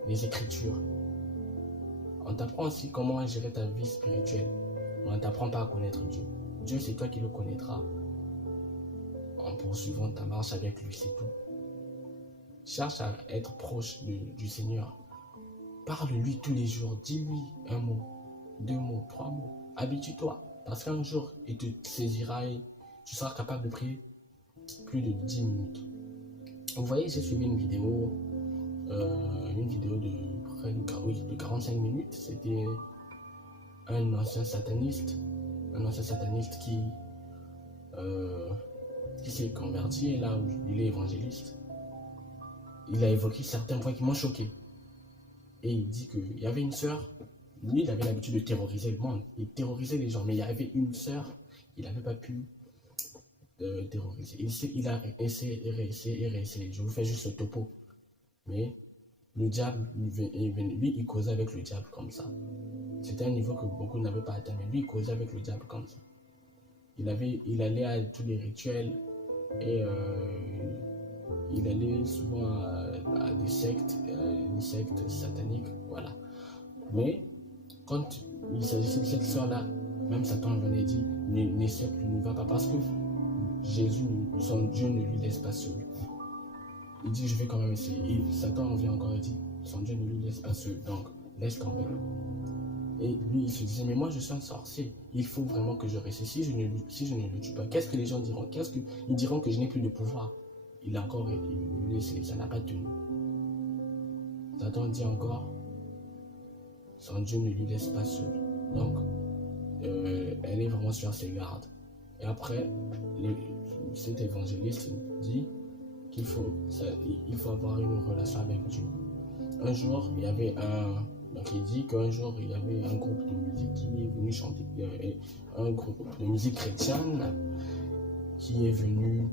les Écritures. On t'apprend aussi comment gérer ta vie spirituelle, mais on ne t'apprend pas à connaître Dieu. Dieu, c'est toi qui le connaîtras en poursuivant ta marche avec lui, c'est tout. Cherche à être proche du Seigneur. Parle-lui tous les jours, dis-lui un mot, 2 mots, 3 mots. Habitue-toi, parce qu'un jour, il te saisira et tu seras capable de prier plus de 10 minutes. Vous voyez, j'ai suivi une vidéo de près de 45 minutes. C'était un ancien sataniste qui s'est converti et là où il est évangéliste. Il a évoqué certains points qui m'ont choqué. Et il dit qu'il y avait une sœur, lui il avait l'habitude de terroriser le monde, il terrorisait les gens, mais il y avait une sœur, il n'avait pas pu terroriser. Il a essayé, je vous fais juste le topo. Mais le diable, lui, il causait avec le diable comme ça. C'était un niveau que beaucoup n'avaient pas atteint, mais lui, il causait avec le diable comme ça. Il allait à tous les rituels et il allait souvent à des sectes, une secte satanique, voilà. Mais quand il s'agissait de cette sœur-là, même Satan venait dire, n'essaie plus, ne va pas, parce que Jésus, son Dieu ne lui laisse pas seul. Il dit, je vais quand même essayer. Et Satan vient encore et dit, son Dieu ne lui laisse pas seul, donc laisse tomber. Et lui, il se disait, mais moi je suis un sorcier, il faut vraiment que je reste. Si je ne le tue pas, qu'est-ce que les gens diront? Ils diront que je n'ai plus de pouvoir. il a encore essayé, ça n'a pas tenu. Satan dit encore, son Dieu ne lui laisse pas seul. Donc, elle est vraiment sur ses gardes. Et après, cet évangéliste dit qu'il faut avoir une relation avec Dieu. Un jour, il y avait donc il dit qu'un jour, il y avait un groupe de musique qui est venu chanter, un groupe de musique chrétienne qui est venu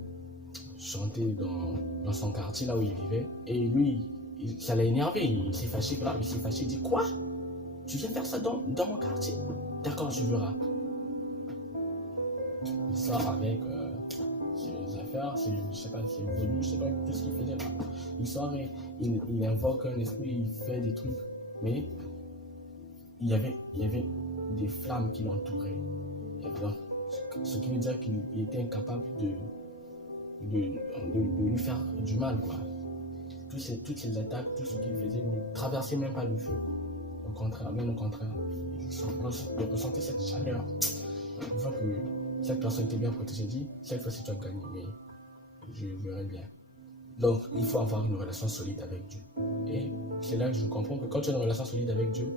chanter dans son quartier, là où il vivait. Et lui, ça l'a énervé, il s'est fâché grave, il s'est fâché, il dit quoi? Tu viens faire ça dans mon quartier? D'accord, je verrai. Il sort avec ses affaires, je sais pas, c'est voulu, je sais pas tout ce qu'il faisait là. Il sort et il invoque un esprit, il fait des trucs. Mais il y avait des flammes qui l'entouraient. Ce qui veut dire qu'il était incapable de lui faire du mal, quoi. Toutes ces attaques, tout ce qu'il faisait ne traversait même pas le feu. Au contraire, il ressentait cette chaleur. Une fois que cette personne était bien protégée, dit, cette fois-ci tu as gagné, mais je verrai bien. Donc, il faut avoir une relation solide avec Dieu. Et c'est là que je comprends que quand tu as une relation solide avec Dieu,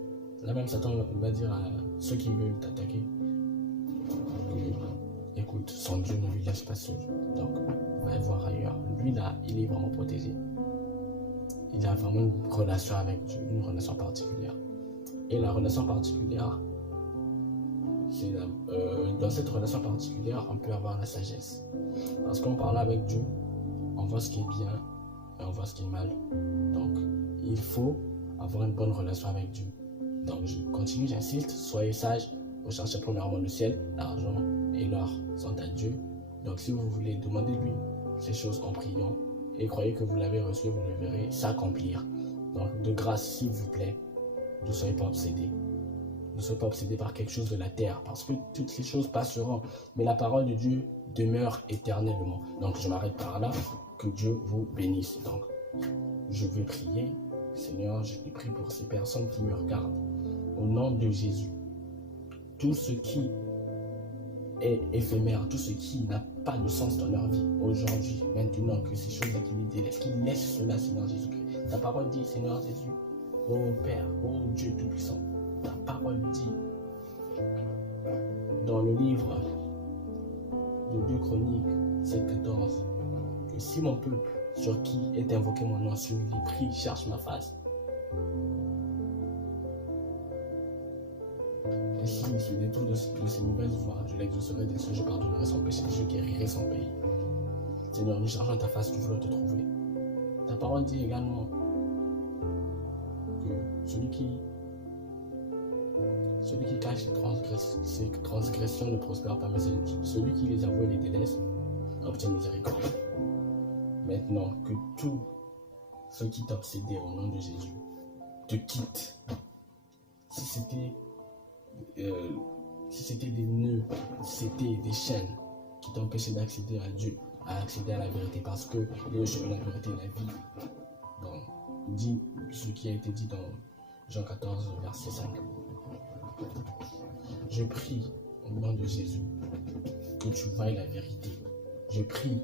là même Satan va dire à ceux qui veulent t'attaquer, écoute, son Dieu ne lui laisse pas seul. Donc, va voir ailleurs. Lui là, il est vraiment protégé. Il a vraiment une relation avec Dieu, une relation particulière. Et la relation particulière, c'est dans cette relation particulière, on peut avoir la sagesse. Parce qu'on parle avec Dieu, on voit ce qui est bien et on voit ce qui est mal. Donc, il faut avoir une bonne relation avec Dieu. Donc, je continue, j'insiste, soyez sages, recherchez premièrement le ciel, l'argent et l'or sont à Dieu. Donc, si vous voulez demander lui ces choses en priant et croyez que vous l'avez reçu, vous le verrez s'accomplir. Donc, de grâce, s'il vous plaît, ne soyez pas obsédés. Ne soyez pas obsédés par quelque chose de la terre, parce que toutes ces choses passeront, mais la parole de Dieu demeure éternellement. Donc, je m'arrête par là. Que Dieu vous bénisse. Donc, je vais prier. Seigneur, je te prie pour ces personnes qui me regardent. Au nom de Jésus, tout ce qui est éphémère, tout ce qui n'a pas de sens dans leur vie, aujourd'hui, maintenant, que ces choses-là qui les délaissent, qu'ils laissent cela, Seigneur Jésus-Christ. Ta parole dit, Seigneur Jésus, ô Père, ô Dieu Tout-Puissant, ta parole dit, dans le livre de 2 Chroniques, 7-14, que si mon peuple, sur qui est invoqué mon nom, sur les prie, cherche ma face, et s'il se détourne de ses mauvaises voies, je l'exaucerai des cieux, je pardonnerai son péché, je guérirai son pays. Seigneur, nous cherchons ta face, nous voulons te trouver. Ta parole dit également que celui qui cache ses transgressions ne prospère pas, mais celui qui les avoue et les délaisse obtient miséricorde. Maintenant, que tout ce qui t'obsédait au nom de Jésus te quitte. Si c'était des nœuds, si c'était des chaînes qui t'empêchaient d'accéder à Dieu, à accéder à la vérité, parce que le chemin, la vérité et la vie. Donc, dit ce qui a été dit dans Jean 14, verset 5. Je prie au nom de Jésus que tu voies la vérité. Je prie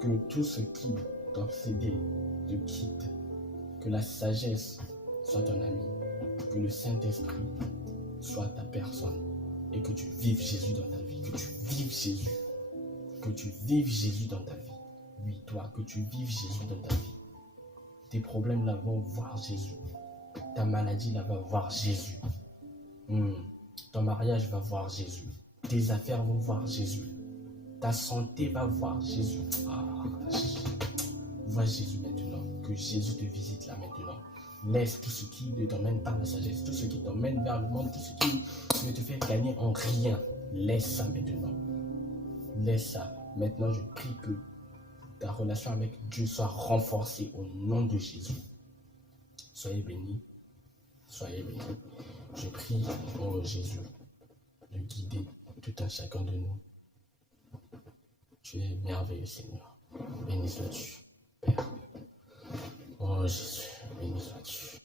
que tout ce qui t'obsédait te quitte, que la sagesse soit ton ami, que le Saint-Esprit soit ta personne et que tu vives Jésus dans ta vie, que tu vives Jésus, que tu vives Jésus dans ta vie. Oui, toi, que tu vives Jésus dans ta vie. Tes problèmes là vont voir Jésus. Ta maladie là va voir Jésus. Ton mariage va voir Jésus. Tes affaires vont voir Jésus. Ta santé va voir Jésus. Vois Jésus maintenant. Que Jésus te visite là maintenant. Laisse tout ce qui ne t'emmène pas à la sagesse, tout ce qui t'emmène vers le monde, tout ce qui ne te fait gagner en rien. Laisse ça maintenant. Laisse ça. Maintenant, je prie que ta relation avec Dieu soit renforcée au nom de Jésus. Soyez bénis. Soyez bénis. Je prie, oh Jésus, de guider tout un chacun de nous. Tu es merveilleux, Seigneur. Béni sois-tu, Père. Oh Jésus, béni sois-tu.